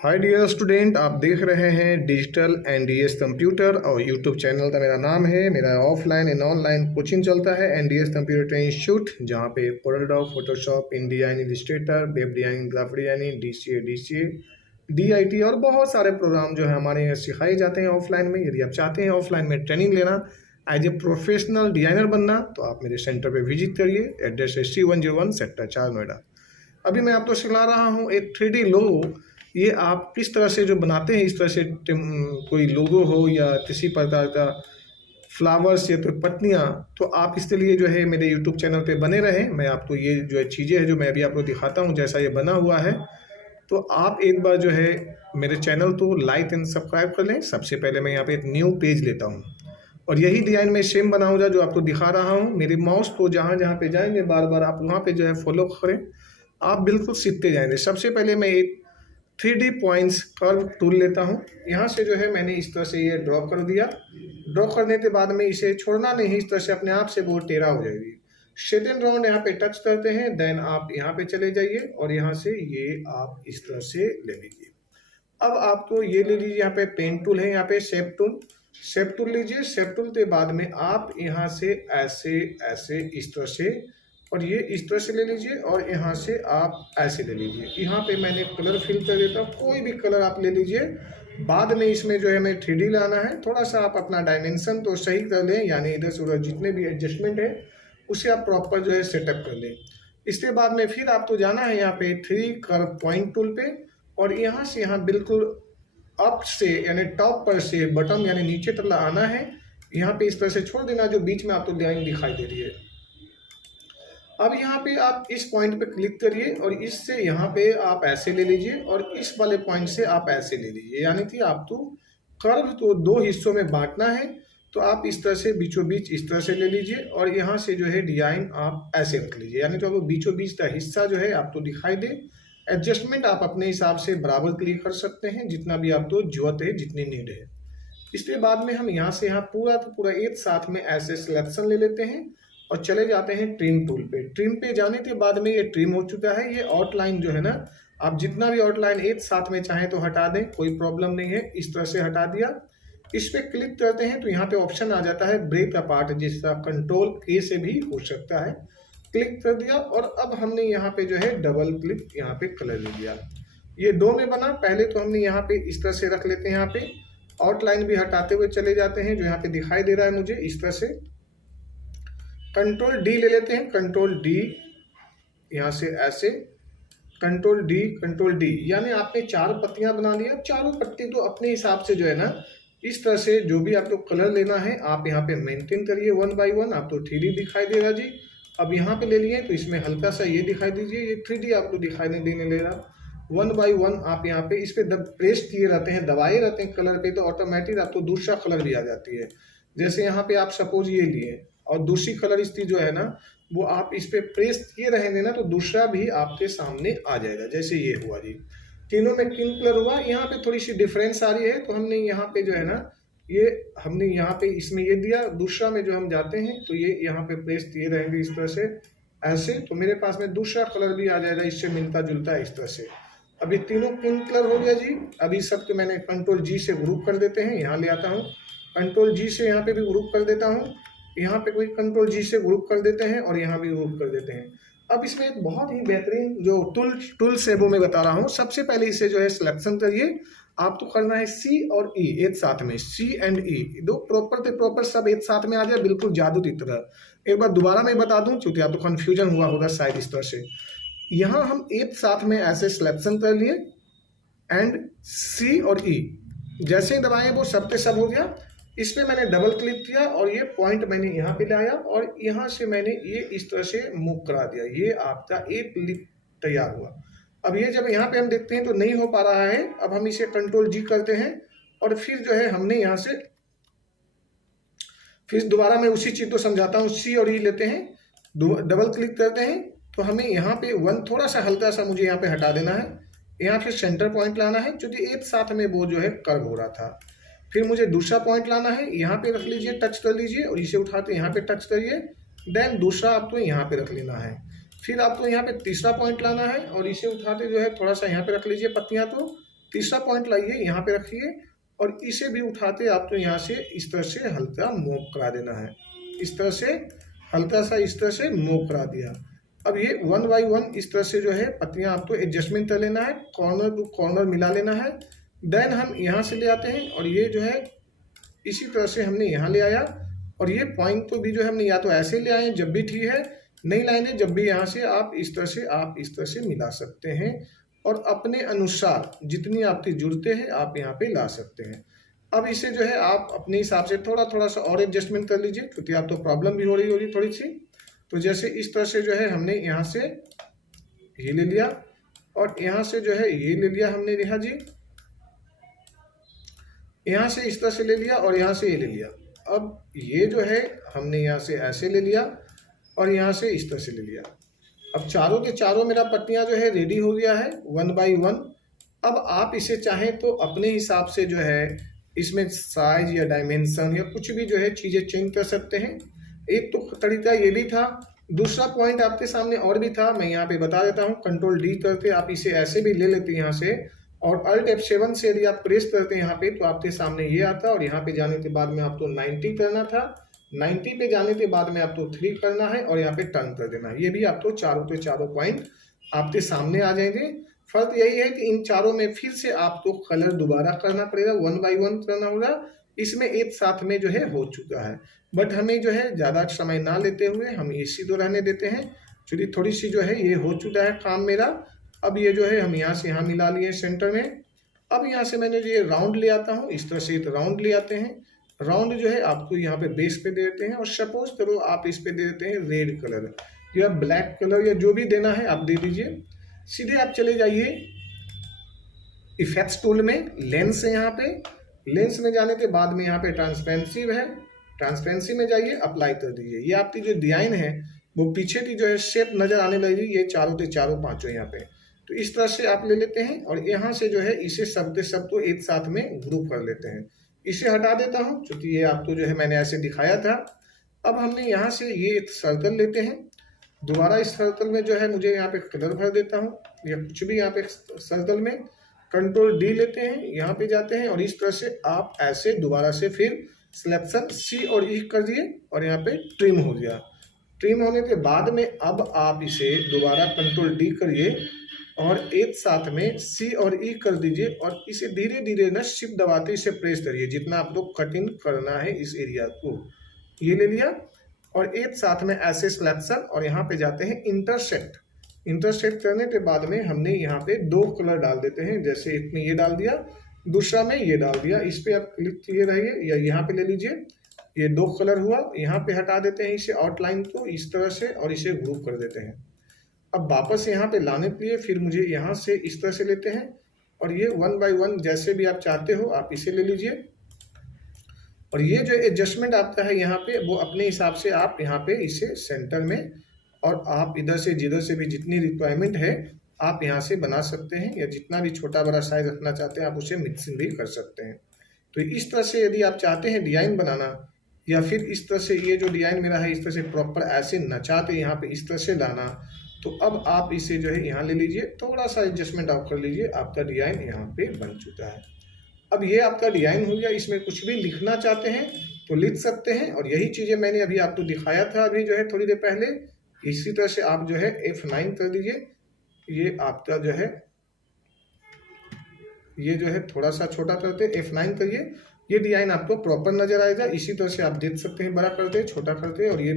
Hi dear student, आप देख रहे हैं डिजिटल एनडीएस कंप्यूटर और यूट्यूब चैनल का मेरा नाम है। मेरा ऑफलाइन एंड ऑनलाइन कोचिंग चलता है एनडीएस कंप्यूटर ट्रेनिंग इंस्टीट्यूट, जहां पे कोरलड्रॉ, फोटोशॉप, इंडियान Illustrator, web designing, graphic designing, DCA, DIT और बहुत सारे प्रोग्राम जो है हमारे यहाँ सिखाए जाते हैं ऑफलाइन में। यदि आप चाहते हैं ऑफलाइन में ट्रेनिंग लेना, एज ए प्रोफेशनल डिजाइनर बनना, तो आप मेरे सेंटर पे विजिट करिए। एड्रेस है C101 सेक्टर 4 नोएडा। अभी मैं आपको सिखा रहा हूँ एक 3D लोगो। ये आप किस तरह से जो बनाते हैं, इस तरह से कोई लोगो हो या किसी प्रकार का फ्लावर्स या तो पत्तियाँ, तो आप इसके लिए जो है मेरे यूट्यूब चैनल पे बने रहें। मैं आपको ये जो है चीज़ें हैं जो मैं अभी आपको दिखाता हूँ, जैसा ये बना हुआ है, तो आप एक बार जो है मेरे चैनल को लाइक एंड सब्सक्राइब कर लें। सबसे पहले मैं यहाँ पे एक न्यू पेज लेता हूँ और यही डिज़ाइन में सेम बनाऊंगा जो आपको दिखा रहा हूँ। मेरे माउस को जहाँ जहाँ पे जाएंगे बार बार आप वहाँ पे जो है फॉलो करें, आप बिल्कुल सीखते जाएंगे। सबसे पहले मैं एक 3D पॉइंट्स कर्व टूल लेता हूँ। यहाँ से जो है मैंने इस तरह से ये ड्रॉ कर दिया। ड्रॉ करने के बाद में इसे छोड़ना नहीं, इस तरह से अपने आप से वो टेढ़ा हो जाएगी। सेकंड राउंड यहाँ पे टच करते हैं, देन आप यहाँ पे चले जाइए और यहाँ से ये आप इस तरह से ले लीजिए। अब आपको ये ले लीजिए, यहाँ पे पेन टूल है, यहाँ पे शेप टूल लीजिए। शेप टूल के बाद में आप यहाँ से ऐसे ऐसे इस तरह से और ये इस तरह से ले लीजिए और यहाँ से आप ऐसे ले लीजिए। यहाँ पे मैंने कलर फिल कर देता हूँ, कोई भी कलर आप ले लीजिए। बाद में इसमें जो है हमें 3D लाना है, थोड़ा सा आप अपना डायमेंशन तो सही कर लें, यानी इधर से उधर जितने भी एडजस्टमेंट है उसे आप प्रॉपर जो है सेटअप कर लें। इसके बाद में फिर आपको जाना है यहाँ पे 3 कर्व पॉइंट टूल पे और यहाँ से यहाँ बिल्कुल अप से यानी टॉप पर से बटन यानी नीचे तक आना है। यहाँ पे इस तरह से छोड़ देना जो बीच में आपको लाइन दिखाई दे रही है। अब यहाँ पे आप इस पॉइंट पे क्लिक करिए और इससे यहाँ पे आप ऐसे ले लीजिए और इस वाले पॉइंट से आप ऐसे ले लीजिए, यानी कि आपको कर्व तो 2 हिस्सों में बांटना है। तो आप इस तरह से बीचों बीच इस तरह से ले लीजिए और यहाँ से जो है डिजाइन आप ऐसे रख लीजिए, यानी तो आपको बीचों बीच का हिस्सा जो है आपको दिखाई दे। एडजस्टमेंट आप अपने हिसाब से बराबर क्लिक कर सकते हैं, जितना भी आपको जरूरत है, जितनी नीड है। इसके बाद में हम यहाँ से यहाँ पूरा तो पूरा एक साथ में ऐसे सिलेक्शन ले लेते हैं और चले जाते हैं ट्रिम टूल पे। ट्रिम पे जाने के बाद में ये ट्रिम हो चुका है। ये आउटलाइन जो है ना, आप जितना भी आउटलाइन एक साथ में चाहें तो हटा दें, कोई प्रॉब्लम नहीं है। इस तरह से हटा दिया। इस पे क्लिक करते हैं तो यहाँ पे ऑप्शन आ जाता है ब्रेक अपार्ट, जिसका कंट्रोल K से भी हो सकता है। क्लिक कर दिया और अब हमने यहाँ पे जो है डबल क्लिक यहाँ पे कलर ले लिया। ये 2 में बना। पहले तो हमने यहाँ पे इस तरह से रख लेते हैं, यहाँ पे आउटलाइन भी हटाते हुए चले जाते हैं जो यहाँ पे दिखाई दे रहा है मुझे। इस तरह से कंट्रोल D ले लेते हैं, कंट्रोल D यहाँ से ऐसे, कंट्रोल D, यानी आपने 4 पत्तियां बना लिया। चारों पत्ती तो अपने हिसाब से जो है ना, इस तरह से जो भी आपको कलर लेना है आप यहाँ पे मेंटेन करिए 1 बाई 1। आपको 3D दिखाई दे रहा जी। अब यहाँ पे ले लिए तो इसमें हल्का सा ये दिखाई दीजिए, ये 3D आपको दिखाई नहीं देने ले रहा। 1 बाई 1 आप यहाँ पे इस पे प्रेस किए रहते हैं, दबाए रहते हैं कलर पे, तो ऑटोमेटिक आपको दूसरा कलर भी आ जाती है। जैसे यहाँ पे आप सपोज ये लिए और दूसरी कलर इसकी जो है ना, वो आप इस पे प्रेस किए रहेंगे ना तो दूसरा भी आपके सामने आ जाएगा। जैसे ये हुआ जी, तीनों में किन कलर हुआ। यहाँ पे थोड़ी सी डिफरेंस आ रही है, तो हमने यहाँ पे जो है ना, ये हमने यहाँ पे इसमें ये दिया। दूसरा में जो हम जाते हैं तो ये यहाँ पे प्रेस किए रहेंगे इस तरह से ऐसे, तो मेरे पास में दूसरा कलर भी आ जाएगा इससे मिलता जुलता इस तरह से। अब ये तीनों किन कलर हो गया जी। अभी सब तो मैंने कंट्रोल G से ग्रुप कर देते हैं, यहाँ ले आता हूँ। कंट्रोल G से यहाँ पे भी ग्रुप कर देता हूँ, यहाँ पे कोई कंट्रोल G से ग्रुप कर देते हैं और यहाँ भी ग्रुप कर देते हैं। अब इसमें एक बहुत ही बेहतरीन जो टूल्स है वो मैं बता रहा हूँ। सबसे पहले इसे जो है सिलेक्शन करिए। आपको करना है C और E एक साथ में, C एंड E दो प्रॉपर सब एक साथ में आ जाए, बिल्कुल जादू की तरह। एक बार दोबारा मैं बता दूं क्योंकि आपको कंफ्यूजन हुआ होगा शायद। इस तरह से यहाँ हम एक साथ में ऐसे सिलेक्शन कर लिए एंड C और E जैसे ही दबाए वो सब पे सब हो गया। इस पे मैंने डबल क्लिक किया और ये पॉइंट मैंने यहाँ पे लाया और यहाँ से मैंने ये इस तरह से मूव करा दिया। ये आपका एक लिप तैयार हुआ। अब ये जब यहाँ पे हम देखते हैं तो नहीं हो पा रहा है। अब हम इसे कंट्रोल G करते हैं और फिर जो है हमने यहाँ से फिर दोबारा मैं उसी चीज को समझाता हूँ। C और E लेते हैं, डबल क्लिक करते हैं तो हमें यहाँ पे 1 थोड़ा सा हल्का सा मुझे यहाँ पे हटा देना है। यहाँ पे सेंटर पॉइंट लाना है क्योंकि एक साथ में वो जो है कर्व हो रहा था। फिर मुझे दूसरा पॉइंट लाना है, यहाँ पे रख लीजिए, टच कर लीजिए और इसे उठाते यहाँ पे टच करिए। देन दूसरा आपको यहाँ पे रख लेना है। फिर आपको यहाँ पे तीसरा पॉइंट लाना है और इसे उठाते जो है थोड़ा सा यहाँ पे रख लीजिए पत्तियाँ को। तीसरा पॉइंट लाइए, यहाँ पे रखिए और इसे भी उठाते आपको यहाँ से इस तरह से हल्का मूव करा देना है, इस तरह से हल्का सा इस तरह से मूव करा दिया। अब ये 1 बाई 1 इस तरह से जो है पत्तियां आपको एडजस्टमेंट कर लेना है, कॉर्नर टू कॉर्नर मिला लेना है। देन हम यहाँ से ले आते हैं और ये जो है इसी तरह से हमने यहाँ ले आया और ये पॉइंट को भी जो है हमने या तो ऐसे ले आए जब भी ठीक है, नहीं लाएंगे जब भी यहाँ से आप इस तरह से मिला सकते हैं और अपने अनुसार जितनी आपकी जरूरतें हैं आप यहाँ पे ला सकते हैं। अब इसे जो है आप अपने हिसाब से थोड़ा सा और एडजस्टमेंट कर लीजिए, क्योंकि आप तो प्रॉब्लम भी हो रही होगी थोड़ी सी। तो जैसे इस तरह से जो है हमने यहाँ से ये ले लिया और यहाँ से जो है ये ले लिया हमने, रेखा जी यहाँ से इस तरह से ले लिया और यहाँ से ये ले लिया। अब ये जो है हमने यहाँ से ऐसे ले लिया और यहाँ से इस तरह से ले लिया। अब चारों के चारों मेरा पट्टियाँ जो है रेडी हो गया है 1 बाई 1। अब आप इसे चाहें तो अपने हिसाब से जो है इसमें साइज या डायमेंशन या कुछ भी जो है चीज़ें चेंज कर सकते हैं। एक तो तरीका ये भी था, दूसरा पॉइंट आपके सामने और भी था, मैं यहाँ पे बता देता हूँ। कंट्रोल डी करके आप इसे ऐसे भी ले लेते हैं यहाँ से, और अल्ट F7 से यदि आप प्रेस करते हैं यहाँ पे तो आपके सामने ये आता है और यहाँ पे जाने के बाद में आपको 90 करना था, 90 पे जाने के बाद में आपको 3 करना है और यहाँ पे टर्न कर देना है। ये भी आपको चारों के चारों पॉइंट आपके सामने आ जाएंगे। फर्क यही है कि इन चारों में फिर से आपको कलर दोबारा करना पड़ेगा, 1 बाई 1 करना होगा। इसमें एक साथ में जो है हो चुका है, बट हमें जो है ज़्यादा समय ना लेते हुए हम इसी तो रहने देते हैं, क्योंकि थोड़ी सी जो है ये हो चुका है काम मेरा। अब ये जो है हम यहाँ से यहाँ मिला लिए सेंटर में। अब यहाँ से मैंने जो ये राउंड ले आता हूँ, इस तरह से एक राउंड ले आते हैं। राउंड जो है आपको यहाँ पे बेस पे दे देते हैं और सपोज करो आप इस पे दे देते हैं रेड कलर या ब्लैक कलर या जो भी देना है आप दे दीजिए। सीधे आप चले जाइए इफेक्ट्स टूल में, लेंस है यहाँ पे, लेंस में जाने के बाद में यहाँ पे ट्रांसपेरेंसी है, ट्रांसपेरेंसी में जाइए अप्लाई कर दीजिए। ये आपकी जो डिजाइन है वो पीछे की जो है शेप नजर आने लगेगी, ये चारों के चारों पांचों यहाँ पे। तो इस तरह से आप ले लेते हैं और यहाँ से जो है इसे सब के सब को एक साथ में ग्रुप कर लेते हैं। इसे हटा देता हूँ क्योंकि ये आपको जो है मैंने ऐसे दिखाया था। अब हमने यहाँ से ये एक सर्कल लेते हैं, दोबारा इस सर्कल में जो है मुझे यहाँ पे कलर भर देता हूँ या कुछ भी यहाँ पे सर्कल में, कंट्रोल डी लेते हैं, यहाँ पे जाते हैं और इस तरह से आप ऐसे दोबारा से फिर सिलेक्शन सी और ई कर दिए और यहाँ पे ट्रिम हो गया। ट्रिम होने के बाद में अब आप इसे दोबारा कंट्रोल डी करिए और एक साथ में सी और ई कर दीजिए और इसे धीरे धीरे ना शिफ्ट दबाते इसे प्रेस करिए जितना आप लोग कटिंग करना है इस एरिया को। ये ले लिया और एक साथ में ऐसे सिलेक्शन और यहाँ पे जाते हैं इंटरसेक्ट। इंटरसेक्ट करने के बाद में हमने यहाँ पे 2 कलर डाल देते हैं, जैसे एक में ये डाल दिया, दूसरा में ये डाल दिया। इस पे आप क्लिक किए रहिए या यहाँ पे ले लीजिए, ये 2 कलर हुआ। यहाँ पे हटा देते हैं इसे आउटलाइन को इस तरह से और इसे ग्रुप कर देते हैं। अब वापस यहाँ पे लाने के लिए फिर मुझे यहाँ से इस तरह से लेते हैं और ये 1 बाई 1 जैसे भी आप चाहते हो आप इसे ले लीजिए। और ये जो एडजस्टमेंट आपका है यहाँ पे वो अपने हिसाब से आप यहाँ पे इसे सेंटर में और आप इधर से जिधर से भी जितनी रिक्वायरमेंट है आप यहाँ से बना सकते हैं, या जितना भी छोटा बड़ा साइज रखना चाहते हैं आप उसे मिक्सिंग भी कर सकते हैं। तो इस तरह से यदि आप चाहते हैं डिजाइन बनाना या फिर इस तरह से ये जो डिजाइन मेरा है इस तरह से प्रॉपर ऐसे न चाहते यहाँ पे इस तरह से लाना, तो अब आप इसे जो है यहाँ ले लीजिए, थोड़ा सा एडजस्टमेंट आप कर लीजिए, आपका डिजाइन यहाँ पे बन चुका है। अब ये आपका डिजाइन हो गया। इसमें कुछ भी लिखना चाहते हैं तो लिख सकते हैं और यही चीज़ें मैंने अभी आपको दिखाया था अभी जो है थोड़ी देर पहले। इसी तरह से आप जो है F9 कर दीजिए, ये आपका जो है ये जो है थोड़ा सा छोटा करते F9 करिए, ये डिजाइन आपको प्रॉपर नजर आएगा। इसी तरह से आप देख सकते हैं बड़ा करते छोटा करते और ये